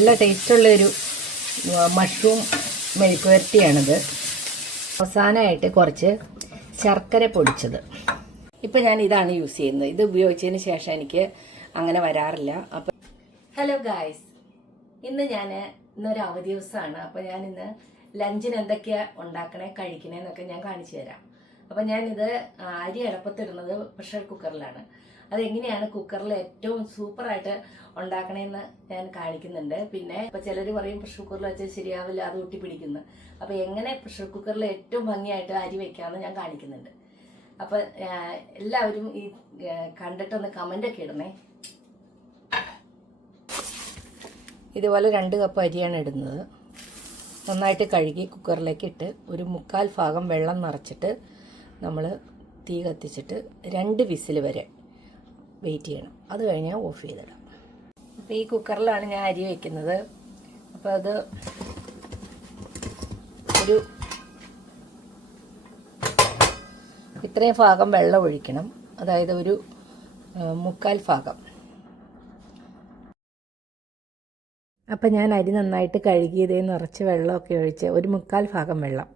നല്ല ടേസ്റ്റുള്ളൊരു മഷ്റൂം മെഴുക്കുവരട്ടിയാണിത്. അവസാനമായിട്ട് കുറച്ച് ശർക്കര പൊടിച്ചത്. ഇപ്പം ഞാൻ ഇതാണ് യൂസ് ചെയ്യുന്നത്. ഇത് ഉപയോഗിച്ചതിന് ശേഷം എനിക്ക് അങ്ങനെ വരാറില്ല. അപ്പം ഹലോ ഗായ്സ്, ഇന്നൊരു അവധി ദിവസമാണ്. അപ്പോൾ ഞാനിന്ന് ലഞ്ചിന് എന്തൊക്കെയാണ് ഉണ്ടാക്കണേ കഴിക്കണേന്നൊക്കെ ഞാൻ കാണിച്ചു തരാം. അപ്പം ഞാനിത് അരി അടപ്പത്തിടുന്നത് പ്രഷർ കുക്കറിലാണ്. അതെങ്ങനെയാണ് കുക്കറിൽ ഏറ്റവും സൂപ്പറായിട്ട് ഉണ്ടാക്കണേന്ന് ഞാൻ കാണിക്കുന്നുണ്ട്. പിന്നെ ഇപ്പം ചിലർ പറയും പ്രഷർ കുക്കറിൽ വെച്ചാൽ ശരിയാവില്ല, അത് ഒട്ടി പിടിക്കുന്നു. അപ്പോൾ എങ്ങനെ പ്രഷർ കുക്കറിൽ ഏറ്റവും ഭംഗിയായിട്ട് അരി വെക്കാമെന്ന് ഞാൻ കാണിക്കുന്നുണ്ട്. അപ്പം എല്ലാവരും ഈ കണ്ടിട്ടൊന്ന് കമൻ്റൊക്കെ ഇടണേ. ഇതുപോലെ 2 കപ്പ് അരിയാണ് ഇടുന്നത്. നന്നായിട്ട് കഴുകി കുക്കറിലേക്ക് ഇട്ട് ഒരു 1/4 ഭാഗം വെള്ളം നിറച്ചിട്ട് നമ്മൾ തീ കത്തിച്ചിട്ട് 2 വിസിൽ വരെ വെയിറ്റ് ചെയ്യണം. അത് കഴിഞ്ഞാൽ ഓഫ് ചെയ്തിടാം. അപ്പോൾ ഈ കുക്കറിലാണ് ഞാൻ അരി വയ്ക്കുന്നത്. അപ്പോൾ അത് ഒരു ഇത്രയും ഭാഗം വെള്ളം ഒഴിക്കണം. അതായത് ഒരു 1/4 ഭാഗം. അപ്പം ഞാൻ അരി നന്നായിട്ട് കഴുകിയതേ നിറച്ച് വെള്ളമൊക്കെ ഒഴിച്ച് ഒരു 1/4 ഭാഗം വെള്ളം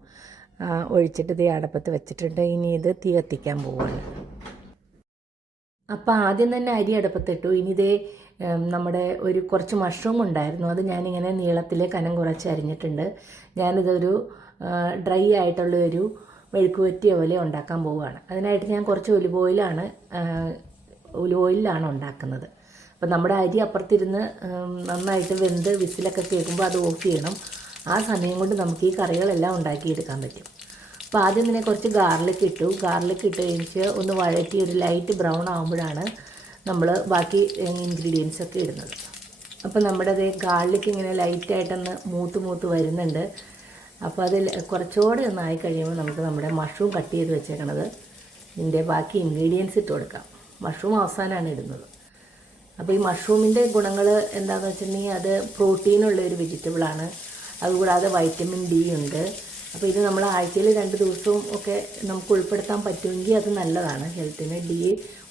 ഒഴിച്ചിട്ട് ഇതേ അടപ്പത്ത് വെച്ചിട്ടുണ്ട്. ഇനി ഇത് തീ കത്തിക്കാൻ പോവുകയാണ്. അപ്പോൾ ആദ്യം തന്നെ അരി അടുപ്പത്തിട്ടു. ഇനി ഇതേ നമ്മുടെ കുറച്ച് മഷ്റൂം ഉണ്ടായിരുന്നു. അത് ഞാനിങ്ങനെ നീളത്തിൽ കനം കുറച്ച് അരിഞ്ഞിട്ടുണ്ട്. ഞാനിതൊരു ഡ്രൈ ആയിട്ടുള്ള ഒരു മെഴുക്കുവരട്ടിയ പോലെ ഉണ്ടാക്കാൻ പോവുകയാണ്. അതിനായിട്ട് ഞാൻ കുറച്ച് ഒലിവ് ഓയിലാണ് ഉണ്ടാക്കുന്നത്. അപ്പം നമ്മുടെ അരി അപ്പുറത്തിരുന്ന് നന്നായിട്ട് വെന്ത് വിസിലൊക്കെ കേൾക്കുമ്പോൾ അത് ഓഫ് ചെയ്യണം. ആ സമയം കൊണ്ട് നമുക്ക് ഈ കറികളെല്ലാം ഉണ്ടാക്കിയെടുക്കാൻ പറ്റും. അപ്പോൾ ആദ്യം തന്നെ കുറച്ച് ഗാർലിക് ഇട്ടു കഴിഞ്ഞ് ഒന്ന് വഴറ്റി ഒരു ലൈറ്റ് ബ്രൗൺ ആകുമ്പോഴാണ് നമ്മൾ ബാക്കി ഇൻഗ്രീഡിയൻസ് ഒക്കെ ഇടുന്നത്. അപ്പോൾ നമ്മുടെ അതേ ഗാർലിക് ഇങ്ങനെ ലൈറ്റായിട്ടൊന്ന് മൂത്ത് വരുന്നുണ്ട്. അപ്പോൾ അതിൽ കുറച്ചുകൂടെ ഒന്നായി കഴിയുമ്പോൾ നമുക്ക് നമ്മുടെ മഷ്റൂം കട്ട് ചെയ്ത് വെച്ചേക്കണത് ഇതിൻ്റെ ബാക്കി ഇൻഗ്രീഡിയൻസ് ഇട്ട് കൊടുക്കാം. മഷ്റൂം അവസാനമാണ് ഇടുന്നത്. അപ്പോൾ ഈ മഷ്റൂമിൻ്റെ ഗുണങ്ങൾ എന്താണെന്ന് വെച്ചിട്ടുണ്ടെങ്കിൽ അത് പ്രോട്ടീനുള്ളൊരു വെജിറ്റബിളാണ്. അതുകൂടാതെ വൈറ്റമിൻ ഡി ഉണ്ട്. അപ്പോൾ ഇത് നമ്മൾ ആഴ്ചയിൽ 2 ദിവസവും ഒക്കെ നമുക്ക് ഉൾപ്പെടുത്താൻ പറ്റുമെങ്കിൽ അത് നല്ലതാണ്. ഹെൽത്തിന്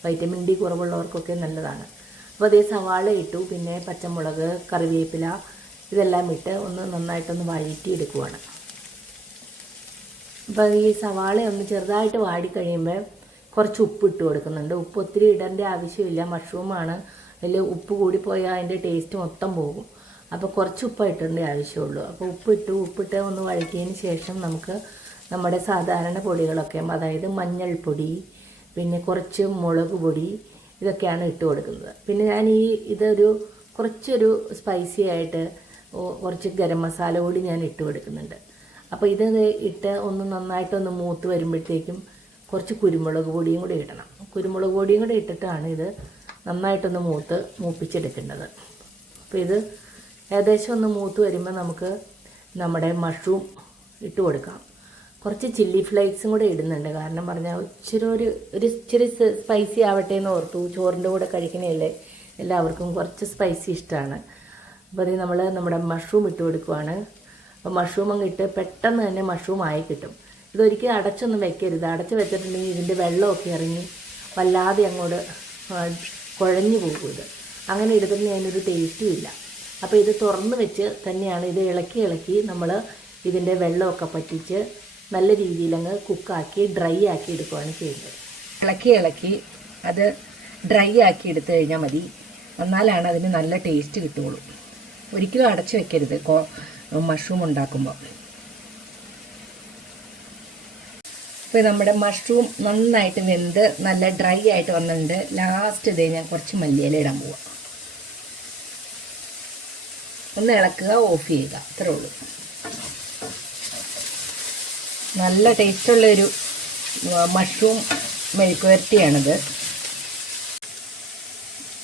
വൈറ്റമിൻ ഡി കുറവുള്ളവർക്കൊക്കെ നല്ലതാണ്. അപ്പോൾ അതേ സവാള ഇട്ടു, പിന്നെ പച്ചമുളക്, കറിവേപ്പില ഇതെല്ലാം ഇട്ട് ഒന്ന് നന്നായിട്ടൊന്ന് വഴറ്റിയെടുക്കുവാണ്. അപ്പോൾ ഈ സവാള ഒന്ന് ചെറുതായിട്ട് വാടിക്കഴിയുമ്പോൾ കുറച്ച് ഉപ്പ് ഇട്ട് കൊടുക്കുന്നുണ്ട്. ഉപ്പ് ഒത്തിരി ഇടേണ്ട ആവശ്യമില്ല. മഷ്റൂമാണ്, അതിൽ ഉപ്പ് കൂടിപ്പോയാൽ അതിൻ്റെ ടേസ്റ്റ് മൊത്തം പോകും. അപ്പോൾ കുറച്ച് ഉപ്പായിട്ടേണ്ട ആവശ്യമുള്ളൂ. അപ്പോൾ ഉപ്പിട്ട് ഒന്ന് വഴറ്റിയതിന് ശേഷം നമുക്ക് നമ്മുടെ സാധാരണ പൊടികളൊക്കെ, അതായത് മഞ്ഞൾപ്പൊടി, പിന്നെ കുറച്ച് മുളക് പൊടി, ഇതൊക്കെയാണ് ഇട്ട് കൊടുക്കുന്നത്. പിന്നെ ഞാൻ ഇതൊരു കുറച്ചൊരു സ്പൈസി ആയിട്ട് കുറച്ച് ഗരം മസാല കൂടി ഞാൻ ഇട്ട് കൊടുക്കുന്നുണ്ട്. അപ്പോൾ ഇത് ഇട്ട് ഒന്ന് നന്നായിട്ടൊന്ന് മൂത്ത് വരുമ്പോഴത്തേക്കും കുറച്ച് കുരുമുളക് പൊടിയും കൂടി ഇടണം. കുരുമുളക് പൊടിയും കൂടി ഇട്ടിട്ടാണ് ഇത് നന്നായിട്ടൊന്ന് മൂപ്പിച്ചെടുക്കേണ്ടത്. അപ്പോൾ ഇത് ഏകദേശം ഒന്ന് മൂത്ത് വരുമ്പോൾ നമുക്ക് നമ്മുടെ മഷ്റൂം ഇട്ട് കൊടുക്കാം. കുറച്ച് ചില്ലി ഫ്ലേക്സും കൂടെ ഇടുന്നുണ്ട്. കാരണം പറഞ്ഞാൽ ഇച്ചിരി സ്പൈസി ആവട്ടെ എന്ന് ഓർത്തു. ചോറിൻ്റെ കൂടെ കഴിക്കണേല്ലേ എല്ലാവർക്കും കുറച്ച് സ്പൈസി ഇഷ്ടമാണ്. അപ്പോൾ അത് നമ്മുടെ മഷ്റൂം ഇട്ട് കൊടുക്കുവാണ്. അപ്പോൾ മഷ്റൂം അങ്ങ് ഇട്ട് പെട്ടെന്ന് തന്നെ മഷ്റൂം ആയി കിട്ടും. ഇതൊരിക്കലും അടച്ചൊന്നും വെക്കരുത്. അടച്ച് വെച്ചിട്ടുണ്ടെങ്കിൽ ഇതിൻ്റെ വെള്ളമൊക്കെ ഇറങ്ങി വല്ലാതെ അങ്ങോട്ട് കുഴഞ്ഞു പോകും. ഇത് അങ്ങനെ എടുക്കുന്ന അതിനൊരു ടേസ്റ്റും ഇല്ല. അപ്പോൾ ഇത് തുറന്ന് വെച്ച് തന്നെയാണ് ഇത് ഇളക്കി നമ്മൾ ഇതിൻ്റെ വെള്ളമൊക്കെ പറ്റിച്ച് നല്ല രീതിയിൽ അങ്ങ് കുക്കാക്കി ഡ്രൈ ആക്കി എടുക്കുകയാണ് ചെയ്യുന്നത്. ഇളക്കി അത് ഡ്രൈ ആക്കി എടുത്തു കഴിഞ്ഞാൽ മതി. എന്നാലാണ് അതിന് നല്ല ടേസ്റ്റ് കിട്ടുകയുള്ളൂ. ഒരിക്കലും അടച്ചു വെക്കരുത് മഷ്റൂം ഉണ്ടാക്കുമ്പോൾ. ഇപ്പോൾ നമ്മുടെ മഷ്റൂം നന്നായിട്ട് വെന്ത് നല്ല ഡ്രൈ ആയിട്ട് വന്നിട്ടുണ്ട്. ലാസ്റ്റ് ഇതേ ഞാൻ കുറച്ച് മല്ലിയില ഇടാൻ പോവാം. ഒന്ന് ഇളക്കുക, ഓഫ് ചെയ്യുക, അത്രേ ഉള്ളൂ. നല്ല ടേസ്റ്റുള്ളൊരു മഷ്റൂം മെഴുക്കുവരട്ടിയാണിത്.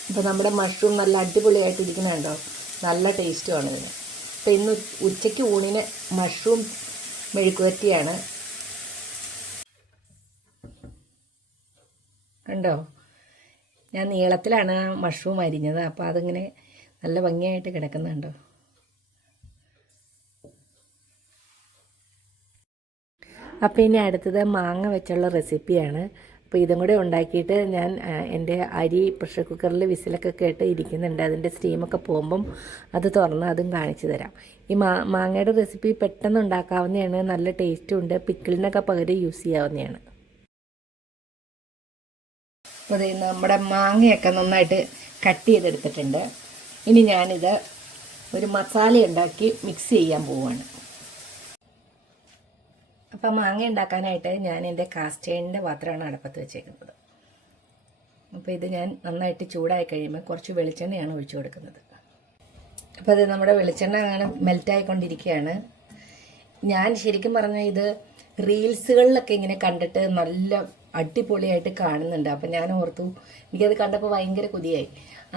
അപ്പോൾ നമ്മുടെ മഷ്റൂം നല്ല അടിപൊളിയായിട്ട് ഇരിക്കുന്നുണ്ടോ? നല്ല ടേസ്റ്റുമാണ് ഇതിന്. അപ്പോൾ ഇന്ന് ഉച്ചയ്ക്ക് ഊണിന് മഷ്റൂം മെഴുക്കുവരട്ടിയാണ്. കണ്ടോ, ഞാൻ നീളത്തിലാണ് മഷ്റൂം അരിഞ്ഞത്. അപ്പോൾ അതിങ്ങനെ നല്ല ഭംഗിയായിട്ട് കിടക്കുന്നുണ്ടോ? അപ്പോൾ ഇനി അടുത്തത് മാങ്ങ വെച്ചുള്ള റെസിപ്പിയാണ്. അപ്പോൾ ഇതും കൂടെ ഉണ്ടാക്കിയിട്ട് ഞാൻ എൻ്റെ അരി പ്രഷർ കുക്കറിൽ വിസിലൊക്കെ കേട്ട് ഇരിക്കുന്നുണ്ട്. അതിൻ്റെ സ്റ്റീമൊക്കെ പോകുമ്പം അത് തുറന്ന് അതും കാണിച്ചു തരാം. ഈ മാങ്ങയുടെ റെസിപ്പി പെട്ടെന്ന് ഉണ്ടാക്കാവുന്നതാണ്, നല്ല ടേസ്റ്റും ഉണ്ട്. പിക്കിളിനൊക്കെ പകരം യൂസ് ചെയ്യാവുന്നതാണ്. അപ്പോൾ നമ്മുടെ മാങ്ങയൊക്കെ നന്നായിട്ട് കട്ട് ചെയ്തെടുത്തിട്ടുണ്ട്. ഇനി ഞാനിത് ഒരു മസാല ഉണ്ടാക്കി മിക്സ് ചെയ്യാൻ പോവുകയാണ്. അപ്പം മാങ്ങ ഉണ്ടാക്കാനായിട്ട് ഞാൻ എൻ്റെ കാസ്റ്റേണിൻ്റെ പാത്രമാണ് അടുപ്പത്ത് വെച്ചേക്കുന്നത്. അപ്പോൾ ഇത് ഞാൻ നന്നായിട്ട് ചൂടായി കഴിയുമ്പോൾ കുറച്ച് വെളിച്ചെണ്ണയാണ് ഒഴിച്ചു കൊടുക്കുന്നത്. അപ്പോൾ അത് നമ്മുടെ വെളിച്ചെണ്ണ അങ്ങനെ മെൽറ്റായിക്കൊണ്ടിരിക്കുകയാണ്. ഞാൻ ശരിക്കും പറഞ്ഞാൽ ഇത് റീൽസുകളിലൊക്കെ ഇങ്ങനെ കണ്ടിട്ട് നല്ല അടിപൊളിയായിട്ട് കാണുന്നുണ്ട്. അപ്പം ഞാൻ ഓർത്തു, എനിക്കത് കണ്ടപ്പോൾ ഭയങ്കര കൊതിയായി.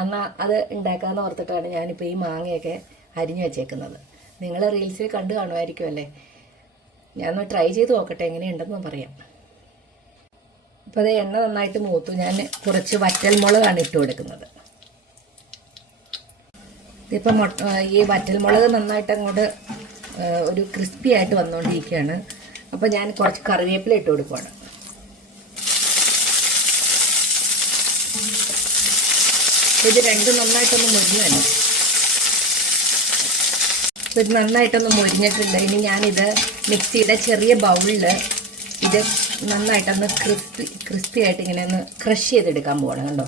എന്നാൽ അത് ഉണ്ടാക്കാമെന്ന് ഓർത്തിട്ടാണ് ഞാനിപ്പോൾ ഈ മാങ്ങയൊക്കെ അരിഞ്ഞു വെച്ചേക്കുന്നത്. നിങ്ങൾ റീൽസിൽ കണ്ടു കാണുമായിരിക്കും അല്ലേ? ഞാനൊന്ന് ട്രൈ ചെയ്ത് നോക്കട്ടെ എങ്ങനെയുണ്ടെന്ന് പറയാം. അപ്പോൾ അത് എണ്ണ നന്നായിട്ട് മൂത്തു. ഞാൻ കുറച്ച് വറ്റൽമുളകാണ് ഇട്ട് കൊടുക്കുന്നത്. ഇതിപ്പം ഈ വറ്റൽമുളക് നന്നായിട്ട് അങ്ങോട്ട് ഒരു ക്രിസ്പി ആയിട്ട് വന്നുകൊണ്ടിരിക്കുകയാണ്. അപ്പോൾ ഞാൻ കുറച്ച് കറിവേപ്പില ഇട്ട് കൊടുക്കുകയാണ്. ഇത് രണ്ടും നന്നായിട്ടൊന്ന് മുരിഞ്ഞു തന്നെ. ഇത് നന്നായിട്ടൊന്ന് മുരിഞ്ഞിട്ടുണ്ട്. ഇനി ഞാനിത് മിക്സിയുടെ ചെറിയ ബൗളിൽ ഇത് നന്നായിട്ടൊന്ന് ക്രിസ്പി ആയിട്ട് ഇങ്ങനെ ഒന്ന് ക്രഷ് ചെയ്തെടുക്കാൻ പോകണം. കണ്ടോ?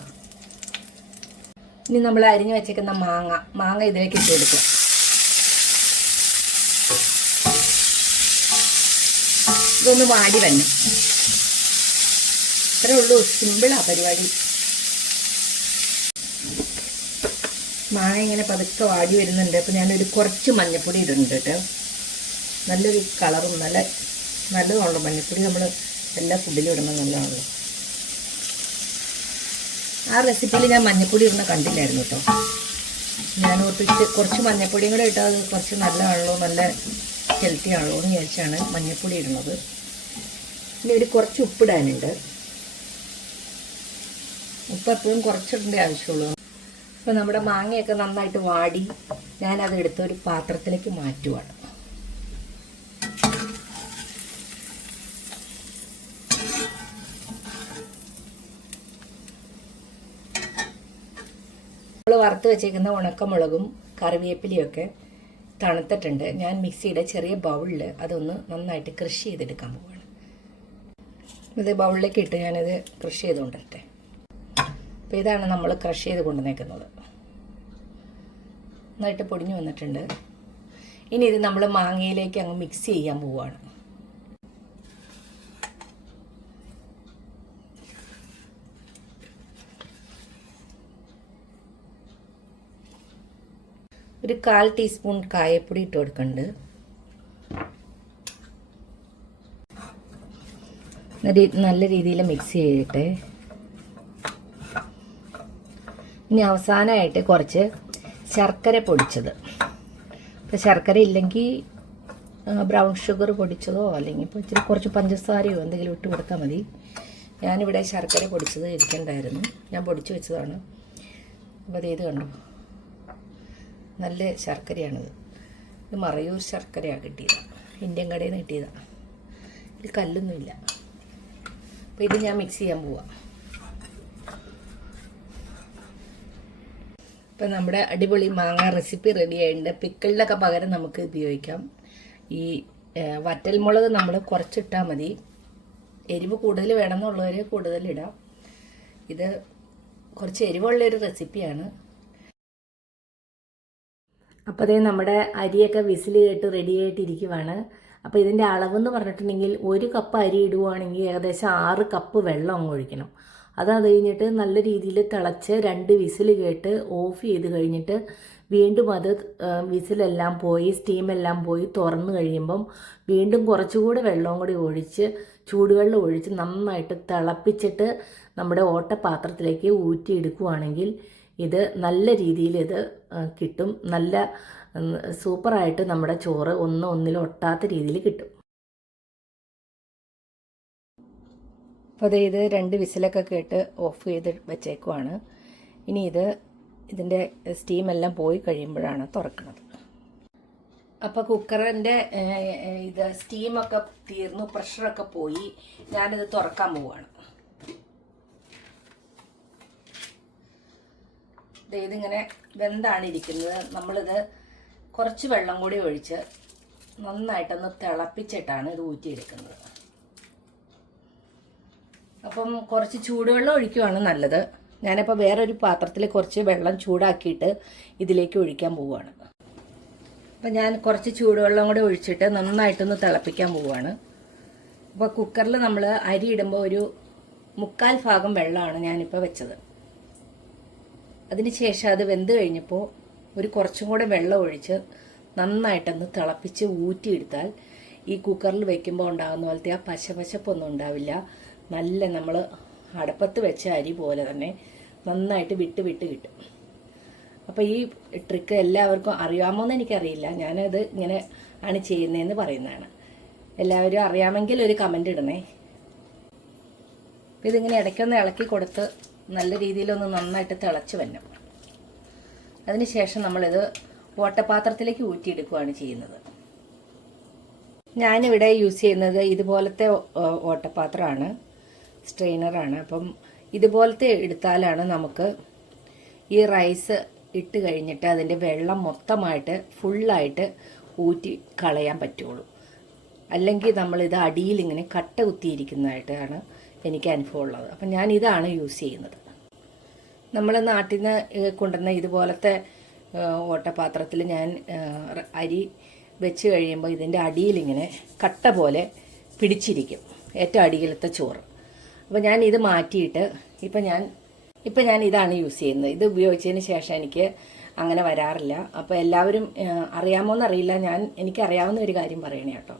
ഇനി നമ്മൾ അരിഞ്ഞു വെച്ചേക്കുന്ന മാങ്ങ ഇതിലേക്ക് ഇട്ട് കൊടുക്കുക. ഇതൊന്ന് വാടി തന്നെ. അത്രേ ഉള്ളൂ, സിമ്പിളാണ് പരിപാടി. മാങ്ങ ഇങ്ങനെ പതുക്കെ വാടി വരുന്നുണ്ട്. അപ്പോൾ ഞാനൊരു കുറച്ച് മഞ്ഞൾപ്പൊടി ഇടുന്നുണ്ട് കേട്ടോ. നല്ലൊരു കളറും നല്ലതാണല്ലോ മഞ്ഞൾപ്പൊടി. നമ്മൾ എല്ലാ ഫുഡിലും ഇടുന്നത് നല്ലതാണല്ലോ. ആ റെസിപ്പിയിൽ ഞാൻ മഞ്ഞൾപ്പൊടി ഇടുന്ന കണ്ടില്ലായിരുന്നു കേട്ടോ. ഞാൻ ഓർത്തിട്ട് കുറച്ച് മഞ്ഞൾപ്പൊടിയും കൂടെ ഇട്ടാൽ അത് കുറച്ച് നല്ലതാണല്ലോ, നല്ല ഹെൽത്തി ആണല്ലോ എന്ന് വിചാരിച്ചാണ് മഞ്ഞൾപ്പൊടി ഇടുന്നത്. പിന്നെ ഒരു കുറച്ച് ഉപ്പിടാനുണ്ട്. ഉപ്പ് എപ്പോഴും കുറച്ചിടേണ്ട ആവശ്യമുള്ളൂ. അപ്പോൾ നമ്മുടെ മാങ്ങയൊക്കെ നന്നായിട്ട് വാടി ഞാനത് എടുത്ത് ഒരു പാത്രത്തിലേക്ക് മാറ്റുവാണ്. നമ്മൾ വറുത്ത് വെച്ചേക്കുന്ന ഉണക്കമുളകും കറിവേപ്പിലയൊക്കെ തണുത്തിട്ടുണ്ട്. ഞാൻ മിക്സിയുടെ ചെറിയ ബൗളിൽ അതൊന്ന് നന്നായിട്ട് ക്രഷ് ചെയ്തെടുക്കാൻ പോവുകയാണ്. ഇത് ബൗളിലേക്ക് ഇട്ട് ഞാനത് ക്രഷ് ചെയ്തുകൊണ്ടിരട്ടെ. അപ്പോൾ ഇതാണ് നമ്മൾ ക്രഷ് ചെയ്ത് കൊണ്ടുവന്നേക്കുന്നത്. നന്നായിട്ട് പൊടിഞ്ഞു വന്നിട്ടുണ്ട്. ഇനി ഇത് നമ്മൾ മാങ്ങയിലേക്ക് അങ്ങ് മിക്സ് ചെയ്യാൻ പോവുകയാണ്. ഒരു 1/4 ടീസ്പൂൺ കായപ്പൊടി ഇട്ട് കൊടുക്കുന്നുണ്ട്. നല്ല രീതിയിൽ മിക്സ് ചെയ്തിട്ട് ഇനി അവസാനമായിട്ട് കുറച്ച് ശർക്കര പൊടിച്ചത്. ഇപ്പോൾ ശർക്കര ഇല്ലെങ്കിൽ ബ്രൗൺ ഷുഗർ പൊടിച്ചതോ അല്ലെങ്കിൽ ഇപ്പോൾ ഇച്ചിരി കുറച്ച് പഞ്ചസാരയോ എന്തെങ്കിലും ഇട്ട് കൊടുത്താൽ മതി. ഞാനിവിടെ ശർക്കര പൊടിച്ചത് ഇരിക്കണ്ടായിരുന്നു, ഞാൻ പൊടിച്ച് വെച്ചതാണ്. അപ്പോൾ അത് ഇത് കണ്ടു, നല്ല ശർക്കരയാണിത്. ഇത് മറയൂർ ശർക്കരയാണ് കിട്ടിയതാണ്, ഇന്ത്യൻ കടയിൽ നിന്ന് കിട്ടിയതാണ്. ഇതിൽ കല്ലൊന്നുമില്ല. അപ്പോൾ ഇത് ഞാൻ മിക്സ് ചെയ്യാൻ പോവാം. ഇപ്പം നമ്മുടെ അടിപൊളി മാങ്ങ റെസിപ്പി റെഡി ആയിട്ടുണ്ട്. പിക്കിളിനൊക്കെ പകരം നമുക്ക് ഉപയോഗിക്കാം. ഈ വറ്റൽമുളക് നമ്മൾ കുറച്ചിട്ടാൽ മതി. എരിവ് കൂടുതൽ വേണമെന്നുള്ളവർ കൂടുതലിടാം. ഇത് കുറച്ച് എരിവുള്ളൊരു റെസിപ്പിയാണ്. അപ്പോൾ അതേ നമ്മുടെ അരിയൊക്കെ വിസിൽ കേട്ട് റെഡി ആയിട്ടിരിക്കുവാണ്. അപ്പോൾ ഇതിൻ്റെ അളവെന്ന് പറഞ്ഞിട്ടുണ്ടെങ്കിൽ 1 കപ്പ് അരി ഇടുവാണെങ്കിൽ ഏകദേശം 6 കപ്പ് വെള്ളം അങ്ങ് ഒഴിക്കണം. അത് കഴിഞ്ഞിട്ട് നല്ല രീതിയിൽ തിളച്ച് 2 വിസിൽ കേട്ട് ഓഫ് ചെയ്ത് കഴിഞ്ഞിട്ട് വീണ്ടും അത് വിസിലെല്ലാം പോയി സ്റ്റീമെല്ലാം പോയി തുറന്ന് കഴിയുമ്പം വീണ്ടും കുറച്ചുകൂടി വെള്ളവും കൂടി ഒഴിച്ച് ചൂടുവെള്ളം ഒഴിച്ച് നന്നായിട്ട് തിളപ്പിച്ചിട്ട് നമ്മുടെ ഓട്ടപാത്രത്തിലേക്ക് ഊറ്റിയെടുക്കുകയാണെങ്കിൽ ഇത് നല്ല രീതിയിൽ ഇത് കിട്ടും. നല്ല സൂപ്പറായിട്ട് നമ്മുടെ ചോറ് ഒന്നിലും ഒട്ടാത്ത രീതിയിൽ കിട്ടും. അപ്പോൾ ഇത് 2 വിസിലൊക്കെ കേട്ട് ഓഫ് ചെയ്ത് വെച്ചേക്കുവാണ്. ഇനി ഇതിൻ്റെ സ്റ്റീമെല്ലാം പോയി കഴിയുമ്പോഴാണ് തുറക്കുന്നത്. അപ്പോൾ കുക്കറിൻ്റെ സ്റ്റീമൊക്കെ തീർന്നു, പ്രഷറൊക്കെ പോയി. ഞാനിത് തുറക്കാൻ പോവുകയാണ്. ഇതിങ്ങനെ വെന്താണ് ഇരിക്കുന്നത്. നമ്മളിത് കുറച്ച് വെള്ളം കൂടി ഒഴിച്ച് നന്നായിട്ടൊന്ന് തിളപ്പിച്ചിട്ടാണ് ഇത് ഊറ്റിയെടുക്കുന്നത്. അപ്പം കുറച്ച് ചൂടുവെള്ളം ഒഴിക്കുകയാണ് നല്ലത്. ഞാനിപ്പോൾ വേറൊരു പാത്രത്തിൽ കുറച്ച് വെള്ളം ചൂടാക്കിയിട്ട് ഇതിലേക്ക് ഒഴിക്കാൻ പോവുകയാണ്. അപ്പം ഞാൻ കുറച്ച് ചൂടുവെള്ളം കൂടി ഒഴിച്ചിട്ട് നന്നായിട്ടൊന്ന് തിളപ്പിക്കാൻ പോവുകയാണ്. അപ്പോൾ കുക്കറിൽ നമ്മൾ അരി ഇടുമ്പോൾ ഒരു 3/4 ഭാഗം വെള്ളമാണ് ഞാനിപ്പോൾ വെച്ചത്. അതിന് ശേഷം അത് വെന്ത് കഴിഞ്ഞപ്പോൾ ഒരു കുറച്ചും കൂടെ വെള്ളം ഒഴിച്ച് നന്നായിട്ടൊന്ന് തിളപ്പിച്ച് ഊറ്റിയെടുത്താൽ ഈ കുക്കറിൽ വെക്കുമ്പോൾ ഉണ്ടാകുന്ന പോലത്തെ ആ പശപ്പൊന്നും ഉണ്ടാവില്ല. നല്ല നമ്മൾ അടപ്പത്ത് വെച്ച അരി പോലെ തന്നെ നന്നായിട്ട് വിട്ട് കിട്ടും. അപ്പോൾ ഈ ട്രിക്ക് എല്ലാവർക്കും അറിയാമോയെന്ന് എനിക്കറിയില്ല. ഞാനത് ഇങ്ങനെ ആണ് ചെയ്യുന്നതെന്ന് പറയുന്നതാണ്. എല്ലാവരും അറിയാമെങ്കിൽ ഒരു കമൻ്റ് ഇടണേ. അപ്പോൾ ഇതിങ്ങനെ ഇടയ്ക്കൊന്ന് ഇളക്കി കൊടുത്ത് നല്ല രീതിയിലൊന്ന് നന്നായിട്ട് തിളച്ച് വരണം. അതിനുശേഷം നമ്മളിത് ഓട്ടപാത്രത്തിലേക്ക് ഊറ്റിയെടുക്കുകയാണ് ചെയ്യുന്നത്. ഞാനിവിടെ യൂസ് ചെയ്യുന്നത് ഇതുപോലത്തെ ഓട്ടപാത്രമാണ്, സ്ട്രെയിനറാണ്. അപ്പം ഇതുപോലത്തെ എടുത്താലാണ് നമുക്ക് ഈ റൈസ് ഇട്ട് കഴിഞ്ഞിട്ട് അതിൻ്റെ വെള്ളം മൊത്തമായിട്ട് ഫുള്ളായിട്ട് ഊറ്റി കളയാൻ പറ്റുള്ളൂ. അല്ലെങ്കിൽ നമ്മളിത് അടിയിൽ ഇങ്ങനെ കട്ട കുത്തിയിരിക്കുന്നതായിട്ടാണ് എനിക്ക് അനുഭവം ഉള്ളത്. അപ്പം ഞാൻ ഇതാണ് യൂസ് ചെയ്യുന്നത്. നമ്മൾ നാട്ടിൽ നിന്ന് കൊണ്ടുവന്ന ഇതുപോലത്തെ ഓട്ടപാത്രത്തിൽ ഞാൻ അരി വെച്ച് കഴിയുമ്പോൾ ഇതിൻ്റെ അടിയിലിങ്ങനെ കട്ട പോലെ പിടിച്ചിരിക്കും, ഏറ്റവും അടിയിലത്തെ ചോറ്. അപ്പോൾ ഞാൻ ഇത് മാറ്റിയിട്ട് ഇപ്പം ഞാൻ ഇതാണ് യൂസ് ചെയ്യുന്നത്. ഇത് ഉപയോഗിച്ചതിന് ശേഷം എനിക്ക് അങ്ങനെ വരാറില്ല. അപ്പോൾ എല്ലാവരും അറിയാമോയെന്നറിയില്ല, എനിക്കറിയാവുന്ന ഒരു കാര്യം പറയണേ കേട്ടോ.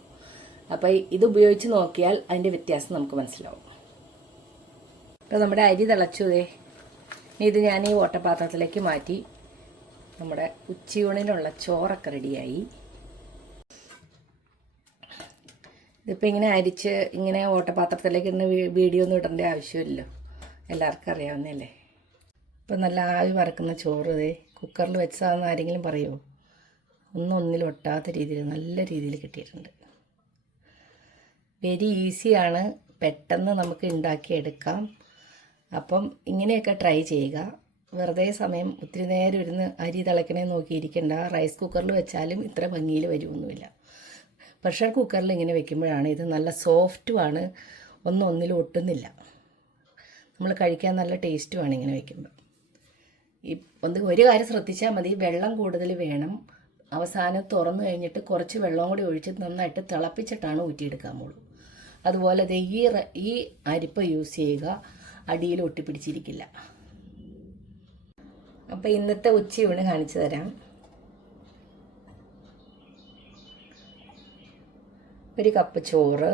അപ്പോൾ ഇത് ഉപയോഗിച്ച് നോക്കിയാൽ അതിൻ്റെ വ്യത്യാസം നമുക്ക് മനസ്സിലാവും. അപ്പോൾ നമ്മുടെ അരി തിളച്ചുതേ. ഇത് ഞാൻ ഈ ഓട്ടപാത്രത്തിലേക്ക് മാറ്റി. നമ്മുടെ ഉച്ചയൂണിനുള്ള ചോറൊക്കെ റെഡിയായി. ഇതിപ്പോൾ ഇങ്ങനെ അരിച്ച് ഇങ്ങനെ ഓട്ടപാത്രത്തിലേക്ക് ഇടുന്ന വീഡിയോ ഒന്നും ഇടേണ്ട ആവശ്യമില്ലല്ലോ, എല്ലാവർക്കും അറിയാവുന്നതല്ലേ. ഇപ്പം നല്ല ആവി വറക്കുന്ന ചോറ് ഇതേ കുക്കറിൽ വെച്ചതാണെന്ന് ആരെങ്കിലും പറയുമോ? ഒന്നിലും ഒട്ടാത്ത രീതിയിൽ നല്ല രീതിയിൽ കിട്ടിയിട്ടുണ്ട്. വെരി ഈസിയാണ്, പെട്ടെന്ന് നമുക്ക് ഉണ്ടാക്കിയെടുക്കാം. അപ്പം ഇങ്ങനെയൊക്കെ ട്രൈ ചെയ്യുക. വെറുതെ സമയം ഒത്തിരി നേരം ഇരുന്ന് അരി തിളക്കണേ നോക്കിയിരിക്കേണ്ട. റൈസ് കുക്കറിൽ വെച്ചാലും ഇത്ര ഭംഗിയിൽ വരുമൊന്നുമില്ല. പ്രഷർ കുക്കറിൽ ഇങ്ങനെ വെക്കുമ്പോഴാണ് ഇത് നല്ല സോഫ്റ്റുമാണ്, ഒന്നിലും ഒട്ടുന്നില്ല. നമ്മൾ കഴിക്കാൻ നല്ല ടേസ്റ്റുമാണ് ഇങ്ങനെ വെക്കുമ്പോൾ. ഒരു കാര്യം ശ്രദ്ധിച്ചാൽ മതി, വെള്ളം കൂടുതൽ വേണം. അവസാനം തുറന്നു കഴിഞ്ഞിട്ട് കുറച്ച് വെള്ളം കൂടി ഒഴിച്ച് നന്നായിട്ട് തിളപ്പിച്ചിട്ടാണ് ഊറ്റിയെടുക്കാമുള്ളൂ. അതുപോലെ ഈ അരിപ്പ യൂസ് ചെയ്യുക, അടിയിൽ ഒട്ടിപ്പിടിച്ചിരിക്കില്ല. അപ്പോൾ ഇന്നത്തെ ഉച്ചയൂണ് കാണിച്ചു തരാം. ഒരു കപ്പ് ചോറ്,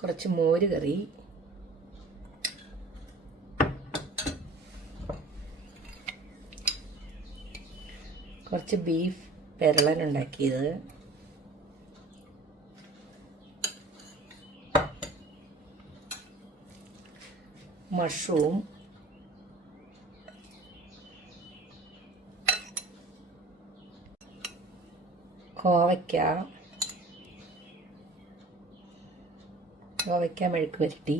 കുറച്ച് മോര് കറി, കുറച്ച് ബീഫ് പെരളൻ ഉണ്ടാക്കിയത്, മഷ്റൂം, കോവയ്ക്ക മെഴുക്ക് പുരട്ടി,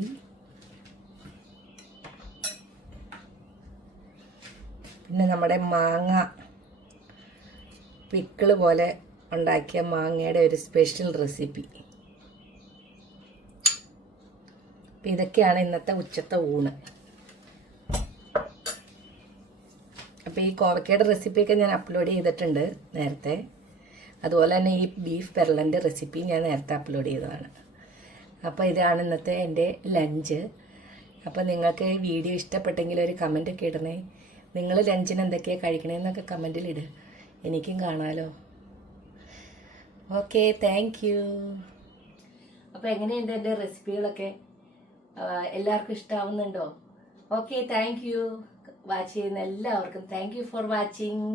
പിന്നെ നമ്മുടെ മാങ്ങ പിക്കിള് പോലെ ഉണ്ടാക്കിയ മാങ്ങയുടെ ഒരു സ്പെഷ്യൽ റെസിപ്പി. അപ്പം ഇതൊക്കെയാണ് ഇന്നത്തെ ഉച്ചത്തെ ഊണ്. അപ്പോൾ ഈ കോവയ്ക്കയുടെ റെസിപ്പിയൊക്കെ ഞാൻ അപ്ലോഡ് ചെയ്തിട്ടുണ്ട് നേരത്തെ. അതുപോലെ തന്നെ ഈ ബീഫ് പെരളൻ്റെ റെസിപ്പി ഞാൻ നേരത്തെ അപ്ലോഡ് ചെയ്തതാണ്. അപ്പോൾ ഇതാണ് ഇന്നത്തെ എൻ്റെ ലഞ്ച്. അപ്പോൾ നിങ്ങൾക്ക് ഈ വീഡിയോ ഇഷ്ടപ്പെട്ടെങ്കിൽ ഒരു കമൻ്റൊക്കെ ഇടണേ. നിങ്ങൾ ലഞ്ചിന് എന്തൊക്കെയാണ് കഴിക്കണേന്നൊക്കെ കമൻറ്റിലിടുക, എനിക്കും കാണാമല്ലോ. Okay, thank you. അപ്പോൾ എങ്ങനെയുണ്ട് എൻ്റെ റെസിപ്പികളൊക്കെ? എല്ലാവർക്കും ഇഷ്ടമാവുന്നുണ്ടോ? Okay, thank you. വാച്ച് ചെയ്യുന്ന എല്ലാവർക്കും താങ്ക് യു ഫോർ വാച്ചിങ്.